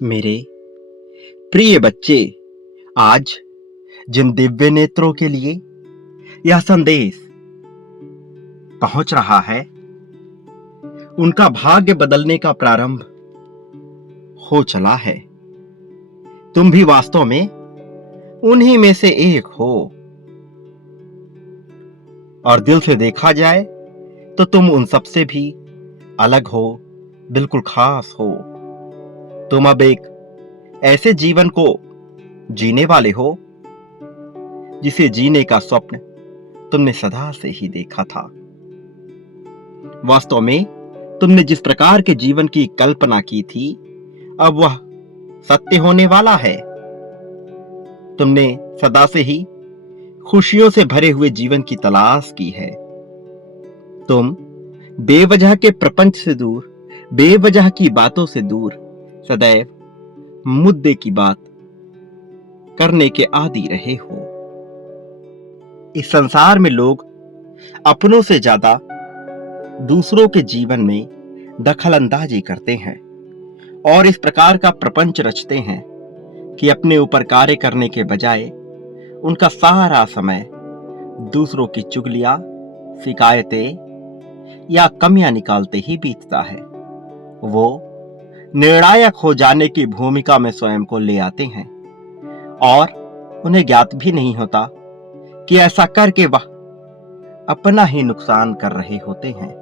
मेरे प्रिय बच्चे, आज जिन दिव्य नेत्रों के लिए यह संदेश पहुंच रहा है, उनका भाग्य बदलने का प्रारंभ हो चला है। तुम भी वास्तव में उन्हीं में से एक हो, और दिल से देखा जाए तो तुम उन सबसे भी अलग हो, बिल्कुल खास हो। तुम अब एक ऐसे जीवन को जीने वाले हो जिसे जीने का स्वप्न तुमने सदा से ही देखा था। वास्तव में तुमने जिस प्रकार के जीवन की कल्पना की थी, अब वह सत्य होने वाला है। तुमने सदा से ही खुशियों से भरे हुए जीवन की तलाश की है। तुम बेवजह के प्रपंच से दूर, बेवजह की बातों से दूर, सदैव मुद्दे की बात करने के आदी रहे हो। इस संसार में लोग अपनों से ज्यादा दूसरों के जीवन में दखल अंदाजी करते हैं और इस प्रकार का प्रपंच रचते हैं कि अपने ऊपर कार्य करने के बजाय उनका सारा समय दूसरों की चुगलियां, शिकायतें या कमियां निकालते ही बीतता है। वो निर्णायक हो जाने की भूमिका में स्वयं को ले आते हैं और उन्हें ज्ञात भी नहीं होता कि ऐसा करके वह अपना ही नुकसान कर रहे होते हैं।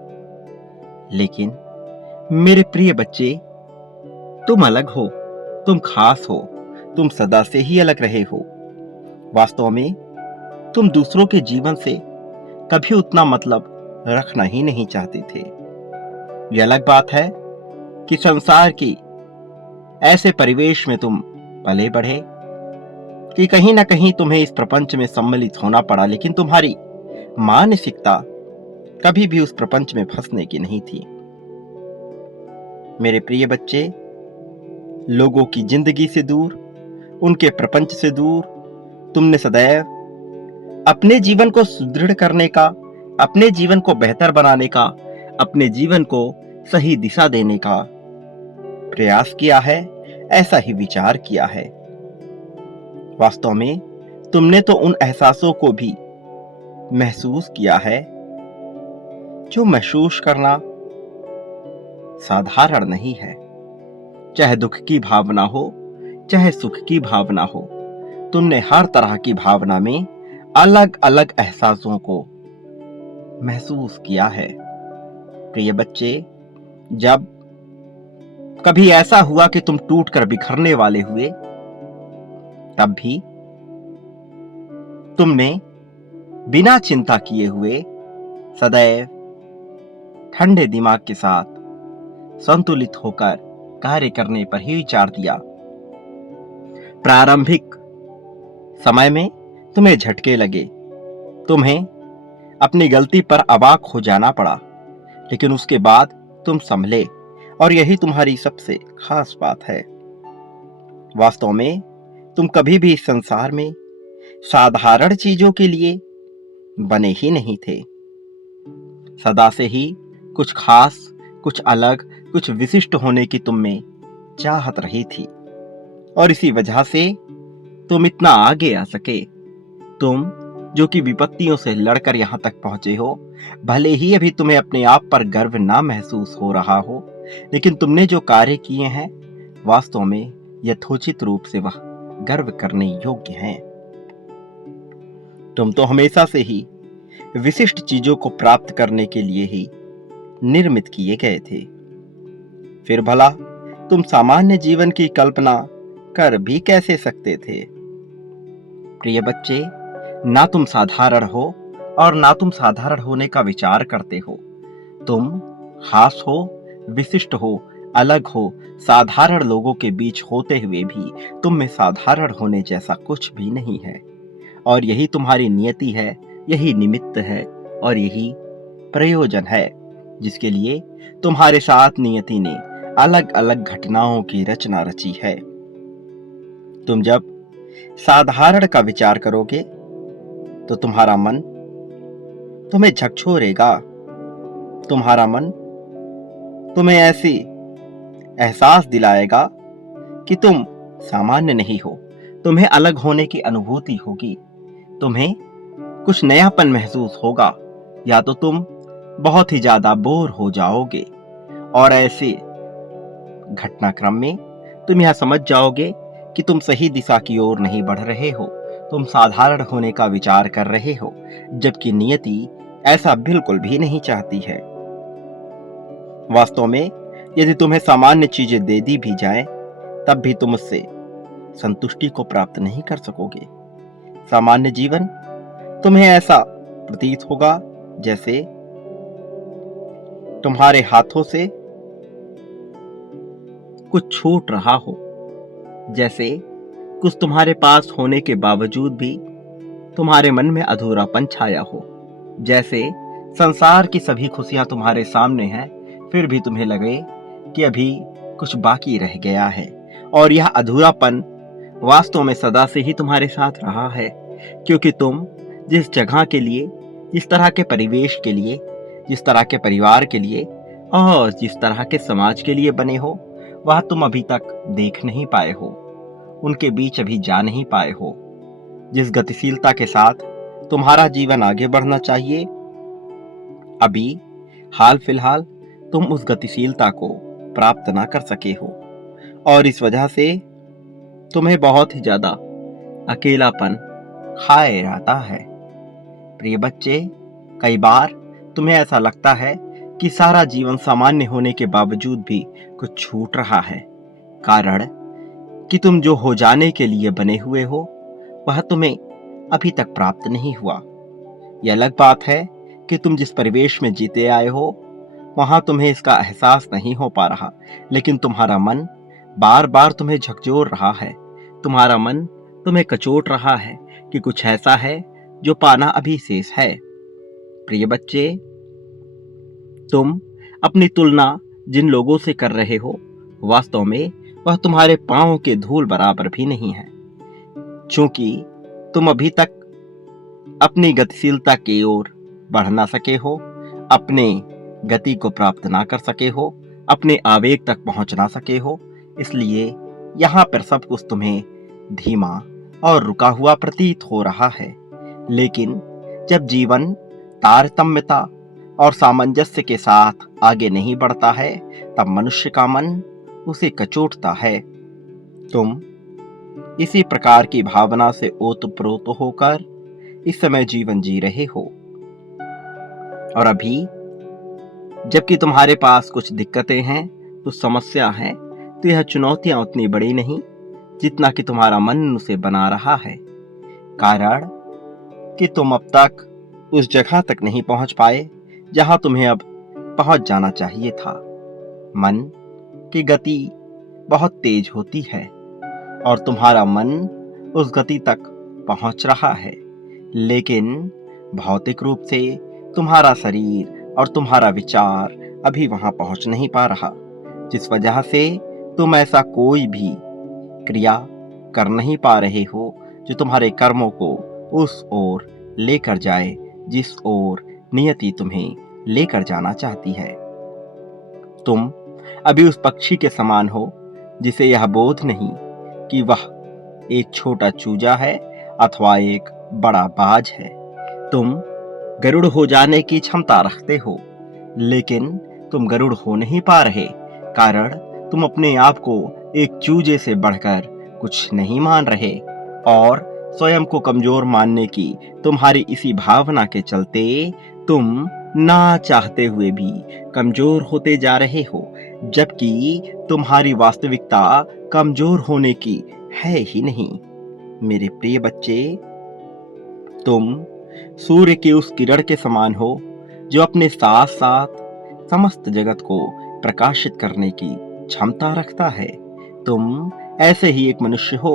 लेकिन मेरे प्रिय बच्चे, तुम अलग हो, तुम खास हो, तुम सदा से ही अलग रहे हो। वास्तव में तुम दूसरों के जीवन से कभी उतना मतलब रखना ही नहीं चाहते थे। यह अलग बात है कि संसार की ऐसे परिवेश में तुम पले बढ़े कि कहीं ना कहीं तुम्हें इस प्रपंच में सम्मिलित होना पड़ा, लेकिन तुम्हारी मानसिकता कभी भी उस प्रपंच में फंसने की नहीं थी। मेरे प्रिय बच्चे, लोगों की जिंदगी से दूर, उनके प्रपंच से दूर, तुमने सदैव अपने जीवन को सुदृढ़ करने का, अपने जीवन को बेहतर बनाने का, अपने जीवन को सही दिशा देने का प्रयास किया है, ऐसा ही विचार किया है। वास्तव में तुमने तो उन एहसासों को भी महसूस किया है जो महसूस करना साधारण नहीं है। चाहे दुख की भावना हो, चाहे सुख की भावना हो, तुमने हर तरह की भावना में अलग अलग एहसासों को महसूस किया है। प्रिय बच्चे, जब कभी ऐसा हुआ कि तुम टूटकर बिखरने वाले हुए, तब भी तुमने बिना चिंता किए हुए सदैव ठंडे दिमाग के साथ संतुलित होकर कार्य करने पर ही विचार दिया। प्रारंभिक समय में तुम्हें झटके लगे, तुम्हें अपनी गलती पर अवाक हो जाना पड़ा, लेकिन उसके बाद तुम संभले, और यही तुम्हारी सबसे खास बात है। वास्तव में तुम कभी भी इस संसार में साधारण चीजों के लिए बने ही नहीं थे। सदा से ही कुछ खास, कुछ अलग, कुछ विशिष्ट होने की तुम में चाहत रही थी, और इसी वजह से तुम इतना आगे आ सके। तुम जो कि विपत्तियों से लड़कर यहां तक पहुंचे हो, भले ही अभी तुम्हें अपने आप पर गर्व ना महसूस हो रहा हो, लेकिन तुमने जो कार्य किए हैं, वास्तव में यथोचित रूप से वह गर्व करने योग्य हैं। तुम तो हमेशा से ही विशिष्ट चीजों को प्राप्त करने के लिए ही निर्मित किए गए थे। फिर भला तुम सामान्य जीवन की कल्पना कर भी कैसे सकते थे? प्रिय बच्चे, ना तुम साधारण हो और ना तुम साधारण होने का विचार करते हो। तुम खास हो, विशिष्ट हो, अलग हो। साधारण लोगों के बीच होते हुए भी तुम में साधारण होने जैसा कुछ भी नहीं है, और यही तुम्हारी नियति है, यही निमित्त है, और यही प्रयोजन है जिसके लिए तुम्हारे साथ नियति ने अलग अलग घटनाओं की रचना रची है। तुम जब साधारण का विचार करोगे तो तुम्हारा मन तुम्हें झकझोरेगा। तुम्हारा मन तुम्हें ऐसी एहसास दिलाएगा कि तुम सामान्य नहीं हो। तुम्हें अलग होने की अनुभूति होगी, तुम्हें कुछ नयापन महसूस होगा, या तो तुम बहुत ही ज्यादा बोर हो जाओगे। और ऐसे घटनाक्रम में तुम यह समझ जाओगे कि तुम सही दिशा की ओर नहीं बढ़ रहे हो, तुम साधारण होने का विचार कर रहे हो, जबकि नियति ऐसा बिल्कुल भी नहीं चाहती है। वास्तव में यदि तुम्हें सामान्य चीजें दे दी भी जाए, तब भी तुम उससे संतुष्टि को प्राप्त नहीं कर सकोगे। सामान्य जीवन तुम्हें ऐसा प्रतीत होगा जैसे तुम्हारे हाथों से कुछ छूट रहा हो, जैसे कुछ तुम्हारे पास होने के बावजूद भी तुम्हारे मन में अधूरापन छाया हो, जैसे संसार की सभी खुशियां तुम्हारे सामने हैं, फिर भी तुम्हें लगे कि अभी कुछ बाकी रह गया है। और यह अधूरापन वास्तव में सदा से ही तुम्हारे साथ रहा है, क्योंकि तुम जिस जगह के लिए, जिस तरह के परिवेश के लिए, जिस तरह के परिवार के लिए और जिस तरह के समाज के लिए बने हो, वह तुम अभी तक देख नहीं पाए हो, उनके बीच अभी जा नहीं पाए हो। जिस गतिशीलता के साथ तुम्हारा जीवन आगे बढ़ना चाहिए, अभी हाल फिलहाल तुम उस गतिशीलता को प्राप्त ना कर सके हो, और इस वजह से तुम्हें बहुत ही ज्यादा अकेलापन खाए रहता है। प्रिय बच्चे, कई बार तुम्हें ऐसा लगता है कि सारा जीवन सामान्य होने के बावजूद भी कुछ छूट रहा है, कारण कि तुम जो हो जाने के लिए बने हुए हो वह तुम्हें अभी तक प्राप्त नहीं हुआ। यह अलग बात है कि तुम जिस परिवेश में जीते आए हो वहां तुम्हें इसका एहसास नहीं हो पा रहा, लेकिन तुम्हारा मन बार बार तुम्हें झकझोर रहा है, तुम्हारा मन तुम्हें कचोट रहा है कि कुछ ऐसा है जो पाना अभी शेष है। प्रिय बच्चे, तुम अपनी तुलना जिन लोगों से कर रहे हो, वास्तव में वह तुम्हारे पांवों के धूल बराबर भी नहीं है, क्योंकि तुम अभी तक अपनी गतिशीलता की ओर बढ़ ना सके हो, अपने गति को प्राप्त ना कर सके हो, अपने आवेग तक पहुंच ना सके हो। इसलिए यहाँ पर सब कुछ तुम्हें धीमा और रुका हुआ प्रतीत हो रहा है। लेकिन जब जीवन तारतम्यता और सामंजस्य के साथ आगे नहीं बढ़ता है, तब मनुष्य का मन उसे कचोटता है। तुम इसी प्रकार की भावना से ओतप्रोत होकर इस समय जीवन जी रहे हो, और अभी जबकि तुम्हारे पास कुछ दिक्कतें हैं, कुछ समस्या है, तो यह चुनौतियां उतनी बड़ी नहीं जितना कि तुम्हारा मन उसे बना रहा है, कारण कि तुम अब तक उस जगह तक नहीं पहुंच पाए जहां तुम्हें अब पहुंच जाना चाहिए था। मन की गति बहुत तेज होती है और तुम्हारा मन उस गति तक पहुंच रहा है, लेकिन भौतिक रूप से तुम्हारा शरीर और तुम्हारा विचार अभी वहां पहुंच नहीं पा रहा, जिस वजह से तुम ऐसा कोई भी क्रिया कर नहीं पा रहे हो जो तुम्हारे कर्मों को उस ओर लेकर जाए जिस ओर नियति तुम्हें लेकर जाना चाहती है। तुम अभी उस पक्षी के समान हो जिसे यह बोध नहीं कि वह एक छोटा चूजा है अथवा एक बड़ा बाज है। तुम गरुड़ हो जाने की क्षमता रखते हो, लेकिन तुम गरुड़ हो नहीं पा रहे, कारण तुम अपने आप को एक चूजे से बढ़कर कुछ नहीं मान रहे, और स्वयं को कमजोर मानने की तुम्हारी इसी भावना के चलते तुम ना चाहते हुए भी कमजोर होते जा रहे हो, जबकि तुम्हारी वास्तविकता कमजोर होने की है ही नहीं। मेरे प्रिय बच्चे, तुम सूर्य के उस किरण के समान हो जो अपने साथ साथ समस्त जगत को प्रकाशित करने की क्षमता रखता है। तुम ऐसे ही एक मनुष्य हो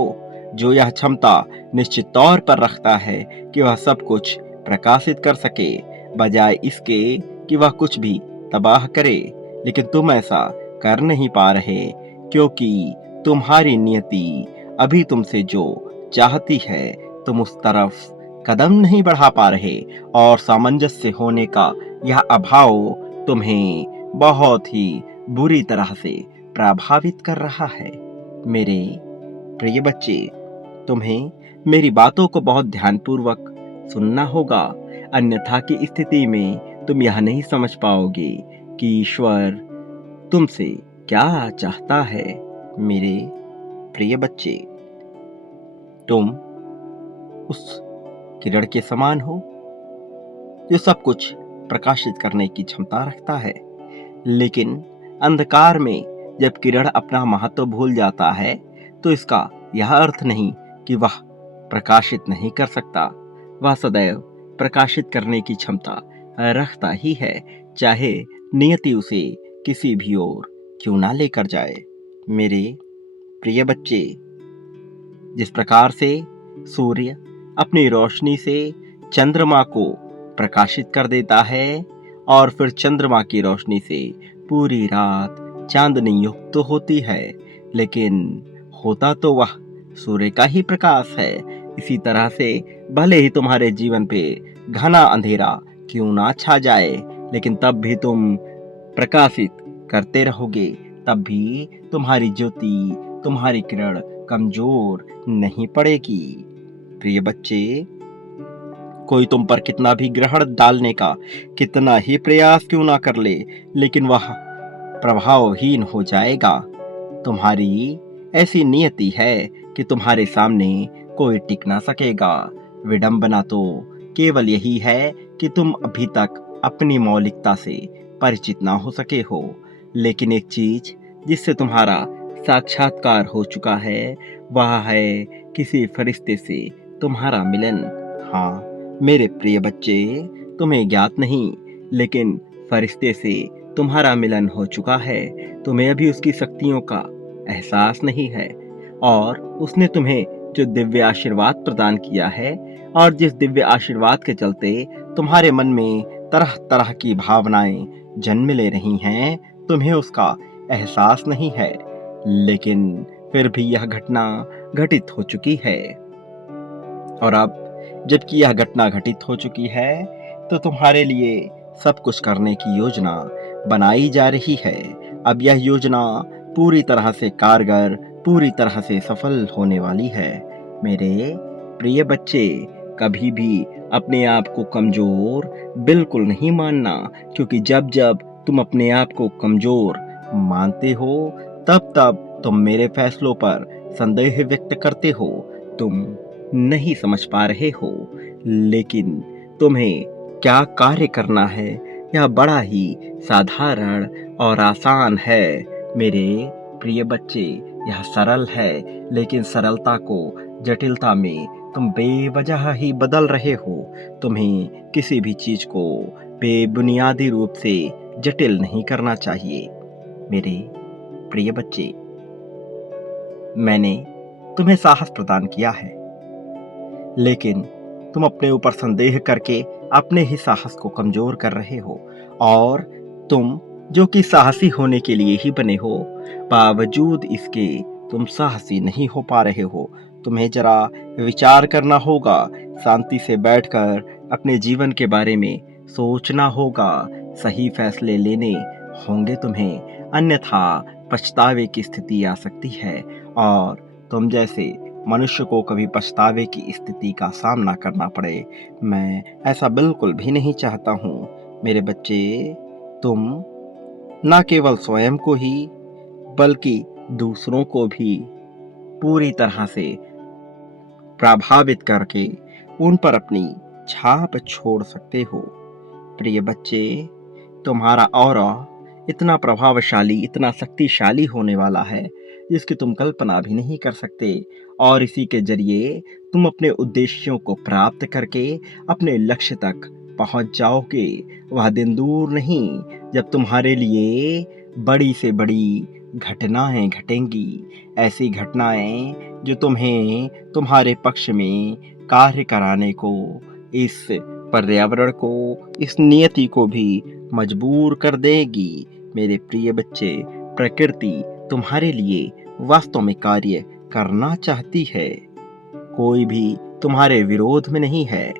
जो यह क्षमता निश्चित तौर पर रखता है कि वह सब कुछ प्रकाशित कर सके, बजाय इसके कि वह कुछ भी तबाह करे। लेकिन तुम ऐसा कर नहीं पा रहे, क्योंकि तुम्हारी नियति अभी तुमसे जो चाहती है तुम उस तरफ कदम नहीं बढ़ा पा रहे, और सामंजस्य होने का यह अभाव तुम्हें बहुत ही बुरी तरह से प्रभावित कर रहा है। मेरे प्रिय बच्चे, तुम्हें मेरी बातों को बहुत ध्यानपूर्वक सुनना होगा, अन्यथा की स्थिति में तुम यह नहीं समझ पाओगे कि ईश्वर तुमसे क्या चाहता है। मेरे प्रिय बच्चे, तुम उस किरण के समान हो जो सब कुछ प्रकाशित करने की क्षमता रखता है, लेकिन अंधकार में जब किरण अपना महत्व भूल जाता है तो इसका यह अर्थ नहीं कि वह प्रकाशित नहीं कर सकता। वह सदैव प्रकाशित करने की क्षमता रखता ही है, चाहे नियति उसे किसी भी ओर क्यों ना लेकर जाए। मेरे प्रिय बच्चे, जिस प्रकार से सूर्य अपनी रोशनी से चंद्रमा को प्रकाशित कर देता है और फिर चंद्रमा की रोशनी से पूरी रात चांदनी युक्त होती है, लेकिन होता तो वह सूर्य का ही प्रकाश है। इसी तरह से भले ही तुम्हारे जीवन पे घना अंधेरा क्यों ना छा जाए, लेकिन तब भी तुम प्रकाशित करते रहोगे, तब भी तुम्हारी ज्योति, तुम्हारी किरण कमजोर नहीं पड़ेगी। प्रिय बच्चे, कोई तुम पर कितना भी ग्रहण डालने का कितना ही प्रयास क्यों ना कर ले, लेकिन वह प्रभावहीन हो जाएगा। तुम्हारी ऐसी नियति है कि तुम्हारे सामने कोई टिक ना सकेगा। विडंबना तो केवल यही है कि तुम अभी तक अपनी मौलिकता से परिचित ना हो सके हो, लेकिन एक चीज जिससे तुम्हारा साक्षात्कार हो चुका है वह है किसी फरिश्ते से तुम्हारा मिलन। हाँ मेरे प्रिय बच्चे, तुम्हें ज्ञात नहीं, लेकिन फरिश्ते से तुम्हारा मिलन हो चुका है। तुम्हें अभी उसकी शक्तियों का एहसास नहीं है, और उसने तुम्हें जो दिव्य आशीर्वाद प्रदान किया है, और जिस दिव्य आशीर्वाद के चलते तुम्हारे मन में तरह तरह की भावनाएं जन्म ले रही हैं, तुम्हें उसका एहसास नहीं है। लेकिन फिर भी यह घटना घटित हो चुकी है, और अब जबकि यह घटना घटित हो चुकी है तो तुम्हारे लिए सब कुछ करने की योजना बनाई जा रही है। अब यह योजना पूरी तरह से कारगर, पूरी तरह से सफल होने वाली है। मेरे प्रिय बच्चे, कभी भी अपने आप को कमजोर बिल्कुल नहीं मानना, क्योंकि जब जब तुम अपने आप को कमजोर मानते हो तब तब तुम मेरे फैसलों पर संदेह व्यक्त करते हो। तुम नहीं समझ पा रहे हो, लेकिन तुम्हें क्या कार्य करना है यह बड़ा ही साधारण और आसान है। मेरे प्रिय बच्चे, यह सरल है, लेकिन सरलता को जटिलता में तुम बेवजह ही बदल रहे हो। तुम्हें किसी भी चीज को बेबुनियादी रूप से जटिल नहीं करना चाहिए। मेरे प्रिय बच्चे, मैंने तुम्हें साहस प्रदान किया है, लेकिन तुम अपने ऊपर संदेह करके अपने ही साहस को कमजोर कर रहे हो, और तुम जो कि साहसी होने के लिए ही बने हो, बावजूद इसके तुम साहसी नहीं हो पा रहे हो। तुम्हें जरा विचार करना होगा, शांति से बैठकर अपने जीवन के बारे में सोचना होगा, सही फैसले लेने होंगे तुम्हें, अन्यथा पछतावे की स्थिति आ सकती है, और तुम जैसे मनुष्य को कभी पछतावे की स्थिति का सामना करना पड़े, मैं ऐसा बिल्कुल भी नहीं चाहता हूँ। मेरे बच्चे, तुम न केवल स्वयं को ही बल्कि दूसरों को भी पूरी तरह से प्रभावित करके उन पर अपनी छाप छोड़ सकते हो। प्रिय बच्चे, तुम्हारा ऑरा इतना प्रभावशाली, इतना शक्तिशाली होने वाला है जिसकी तुम कल्पना भी नहीं कर सकते, और इसी के जरिए तुम अपने उद्देश्यों को प्राप्त करके अपने लक्ष्य तक पहुंच जाओगे। वह दिन दूर नहीं जब तुम्हारे लिए बड़ी से बड़ी घटनाएं घटेंगी, ऐसी घटनाएं जो तुम्हें तुम्हारे पक्ष में कार्य कराने को, इस पर्यावरण को, इस नियति को भी मजबूर कर देगी। मेरे प्रिय बच्चे, प्रकृति तुम्हारे लिए वास्तव में कार्य करना चाहती है। कोई भी तुम्हारे विरोध में नहीं है,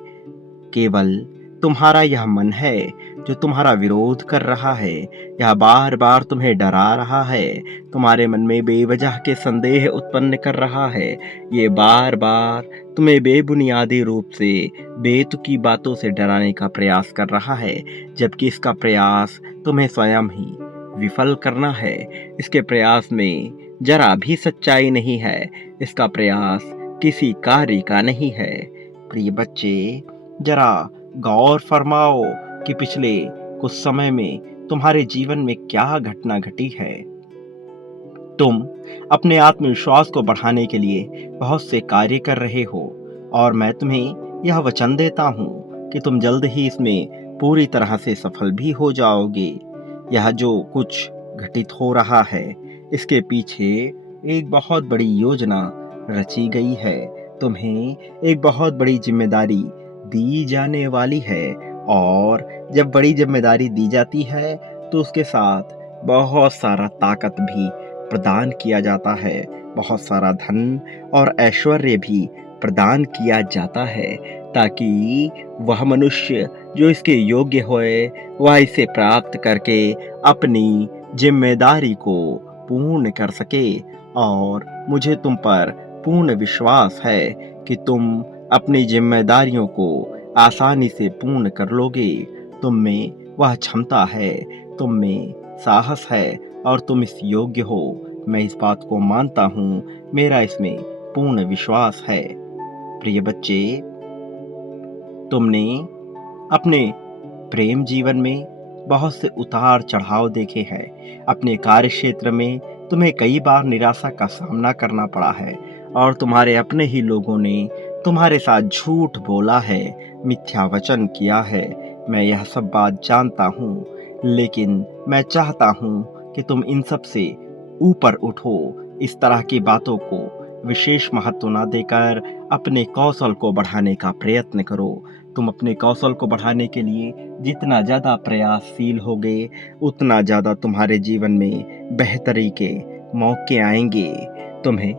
केवल तुम्हारा यह मन है जो तुम्हारा विरोध कर रहा है या बार बार तुम्हें डरा रहा है, तुम्हारे मन में बेवजह के संदेह उत्पन्न कर रहा है, ये बार बार तुम्हें बेबुनियादी रूप से बेतुकी बातों से डराने का प्रयास कर रहा है, जबकि इसका प्रयास तुम्हें स्वयं ही विफल करना है। इसके प्रयास में जरा भी सच्चाई नहीं है, इसका प्रयास किसी कार्य का नहीं है। प्रिय बच्चे, जरा गौर फरमाओ कि पिछले कुछ समय में तुम्हारे जीवन में क्या घटना घटी है। तुम अपने आत्मविश्वास को बढ़ाने के लिए बहुत से कार्य कर रहे हो और मैं तुम्हें यह वचन देता हूँ कि तुम जल्द ही इसमें पूरी तरह से सफल भी हो जाओगे। यह जो कुछ घटित हो रहा है, इसके पीछे एक बहुत बड़ी योजना रची गई है। तुम्हें एक बहुत बड़ी जिम्मेदारी दी जाने वाली है और जब बड़ी जिम्मेदारी दी जाती है तो उसके साथ बहुत सारा ताकत भी प्रदान किया जाता है, बहुत सारा धन और ऐश्वर्य भी प्रदान किया जाता है, ताकि वह मनुष्य जो इसके योग्य होए वह इसे प्राप्त करके अपनी जिम्मेदारी को पूर्ण कर सके। और मुझे तुम पर पूर्ण विश्वास है कि तुम अपनी जिम्मेदारियों को आसानी से पूर्ण कर लोगे। तुम में वह क्षमता है, तुम में साहस है और तुम इस योग्य हो। मैं इस बात को मानता हूँ, मेरा इसमें पूर्ण विश्वास है। प्रिय बच्चे, तुमने अपने प्रेम जीवन में बहुत से उतार चढ़ाव देखे हैं। अपने कार्य क्षेत्र में तुम्हें कई बार निराशा का सामना करना पड़ा है और तुम्हारे अपने ही लोगों ने तुम्हारे साथ झूठ बोला है, मिथ्या वचन किया है। मैं यह सब बात जानता हूँ, लेकिन मैं चाहता हूँ कि तुम इन सब से ऊपर उठो। इस तरह की बातों को विशेष महत्व न देकर अपने कौशल को बढ़ाने का प्रयत्न करो। तुम अपने कौशल को बढ़ाने के लिए जितना ज़्यादा प्रयासशील होगे, उतना ज़्यादा तुम्हारे जीवन में बेहतरी के मौके आएंगे। तुम्हें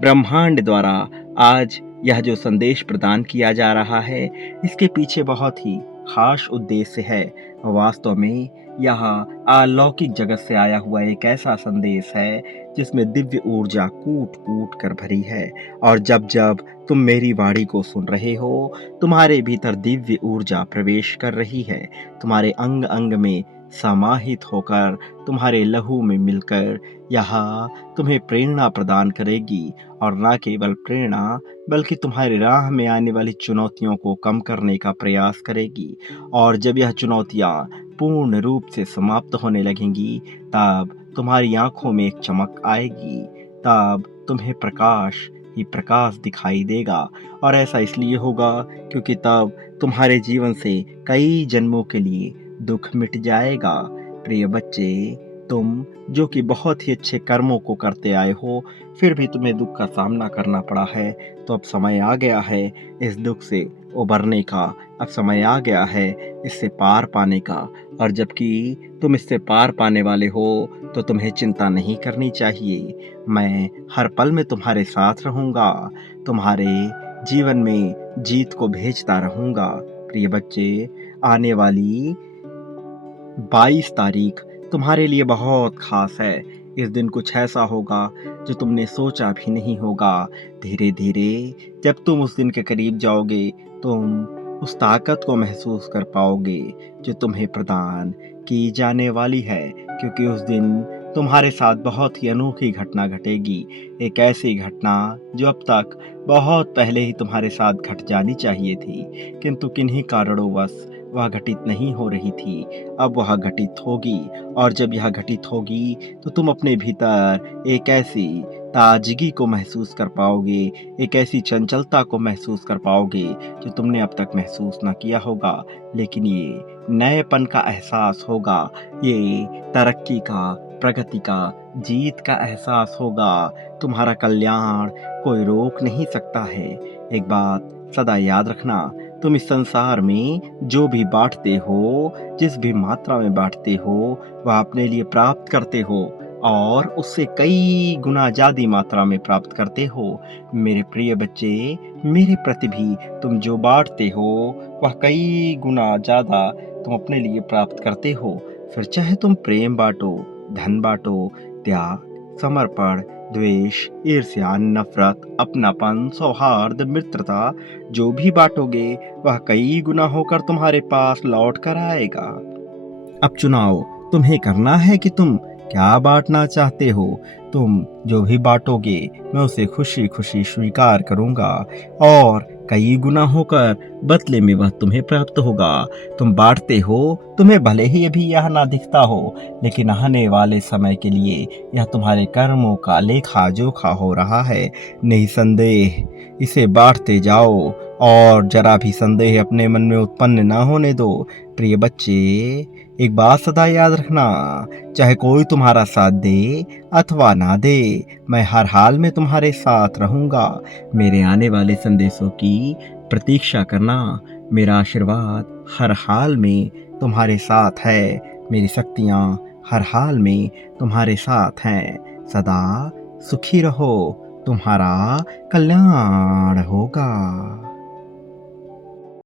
ब्रह्मांड द्वारा आज यह जो संदेश प्रदान किया जा रहा है, इसके पीछे बहुत ही खास उद्देश्य है। वास्तव में यह अलौकिक जगत से आया हुआ एक ऐसा संदेश है जिसमें दिव्य ऊर्जा कूट कूट कर भरी है। और जब जब तुम मेरी वाणी को सुन रहे हो, तुम्हारे भीतर दिव्य ऊर्जा प्रवेश कर रही है, तुम्हारे अंग अंग में समाहित होकर तुम्हारे लहू में मिलकर यह तुम्हें प्रेरणा प्रदान करेगी। और न केवल प्रेरणा, बल्कि तुम्हारी राह में आने वाली चुनौतियों को कम करने का प्रयास करेगी। और जब यह चुनौतियां पूर्ण रूप से समाप्त होने लगेंगी, तब तुम्हारी आंखों में एक चमक आएगी, तब तुम्हें प्रकाश ही प्रकाश दिखाई देगा। और ऐसा इसलिए होगा क्योंकि तब तुम्हारे जीवन से कई जन्मों के लिए दुख मिट जाएगा। प्रिय बच्चे, तुम जो कि बहुत ही अच्छे कर्मों को करते आए हो, फिर भी तुम्हें दुख का सामना करना पड़ा है, तो अब समय आ गया है इस दुख से उबरने का। अब समय आ गया है इससे पार पाने का। और जबकि तुम इससे पार पाने वाले हो, तो तुम्हें चिंता नहीं करनी चाहिए। मैं हर पल में तुम्हारे साथ रहूँगा, तुम्हारे जीवन में जीत को भेजता रहूँगा। प्रिय बच्चे, आने वाली 22 तारीख तुम्हारे लिए बहुत खास है। इस दिन कुछ ऐसा होगा जो तुमने सोचा भी नहीं होगा। धीरे धीरे जब तुम उस दिन के करीब जाओगे, तुम उस ताकत को महसूस कर पाओगे जो तुम्हें प्रदान की जाने वाली है, क्योंकि उस दिन तुम्हारे साथ बहुत ही अनोखी घटना घटेगी। एक ऐसी घटना जो अब तक बहुत पहले ही तुम्हारे साथ घट जानी चाहिए थी, किंतु किन्हीं कारणोंवश वह घटित नहीं हो रही थी। अब वह घटित होगी, और जब यह घटित होगी तो तुम अपने भीतर एक ऐसी ताजगी को महसूस कर पाओगे, एक ऐसी चंचलता को महसूस कर पाओगे जो तुमने अब तक महसूस ना किया होगा। लेकिन ये नएपन का एहसास होगा, ये तरक्की का, प्रगति का, जीत का एहसास होगा। तुम्हारा कल्याण कोई रोक नहीं सकता है। एक बात सदा याद रखना, तुम इस संसार में जो भी बांटते हो, जिस भी मात्रा में बांटते हो, वह अपने लिए प्राप्त करते हो। और उससे कई गुना ज़्यादा मात्रा में प्राप्त करते हो। मेरे प्रिय बच्चे, मेरे प्रति भी तुम जो बाँटते हो, वह कई गुना ज़्यादा तुम अपने लिए प्राप्त करते हो। फिर चाहे तुम प्रेम बाँटो, धन बाँटो, त्याग, समर्पण, द्वेष, ईर्ष्या, नफ़रत, अपनापन, सौहार्द, मित्रता, जो भी बाँटोगे, वह कई गुना होकर तुम्हारे पास लौट कर आएगा। अब चुनाव तुम्हें करना है कि तुम क्या बांटना चाहते हो। तुम जो भी बांटोगे मैं उसे खुशी खुशी स्वीकार करूंगा और कई गुना होकर बदले में वह तुम्हें प्राप्त होगा। तुम बांटते हो, तुम्हें भले ही अभी यह ना दिखता हो, लेकिन आने वाले समय के लिए यह तुम्हारे कर्मों का लेखा जोखा हो रहा है। निसंदेह इसे बांटते जाओ और जरा भी संदेह अपने मन में उत्पन्न ना होने दो। प्रिय बच्चे, एक बात सदा याद रखना, चाहे कोई तुम्हारा साथ दे अथवा ना दे, मैं हर हाल में तुम्हारे साथ रहूंगा। मेरे आने वाले संदेशों की प्रतीक्षा करना। मेरा आशीर्वाद हर हाल में तुम्हारे साथ है। मेरी शक्तियाँ हर हाल में तुम्हारे साथ हैं। सदा सुखी रहो, तुम्हारा कल्याण होगा।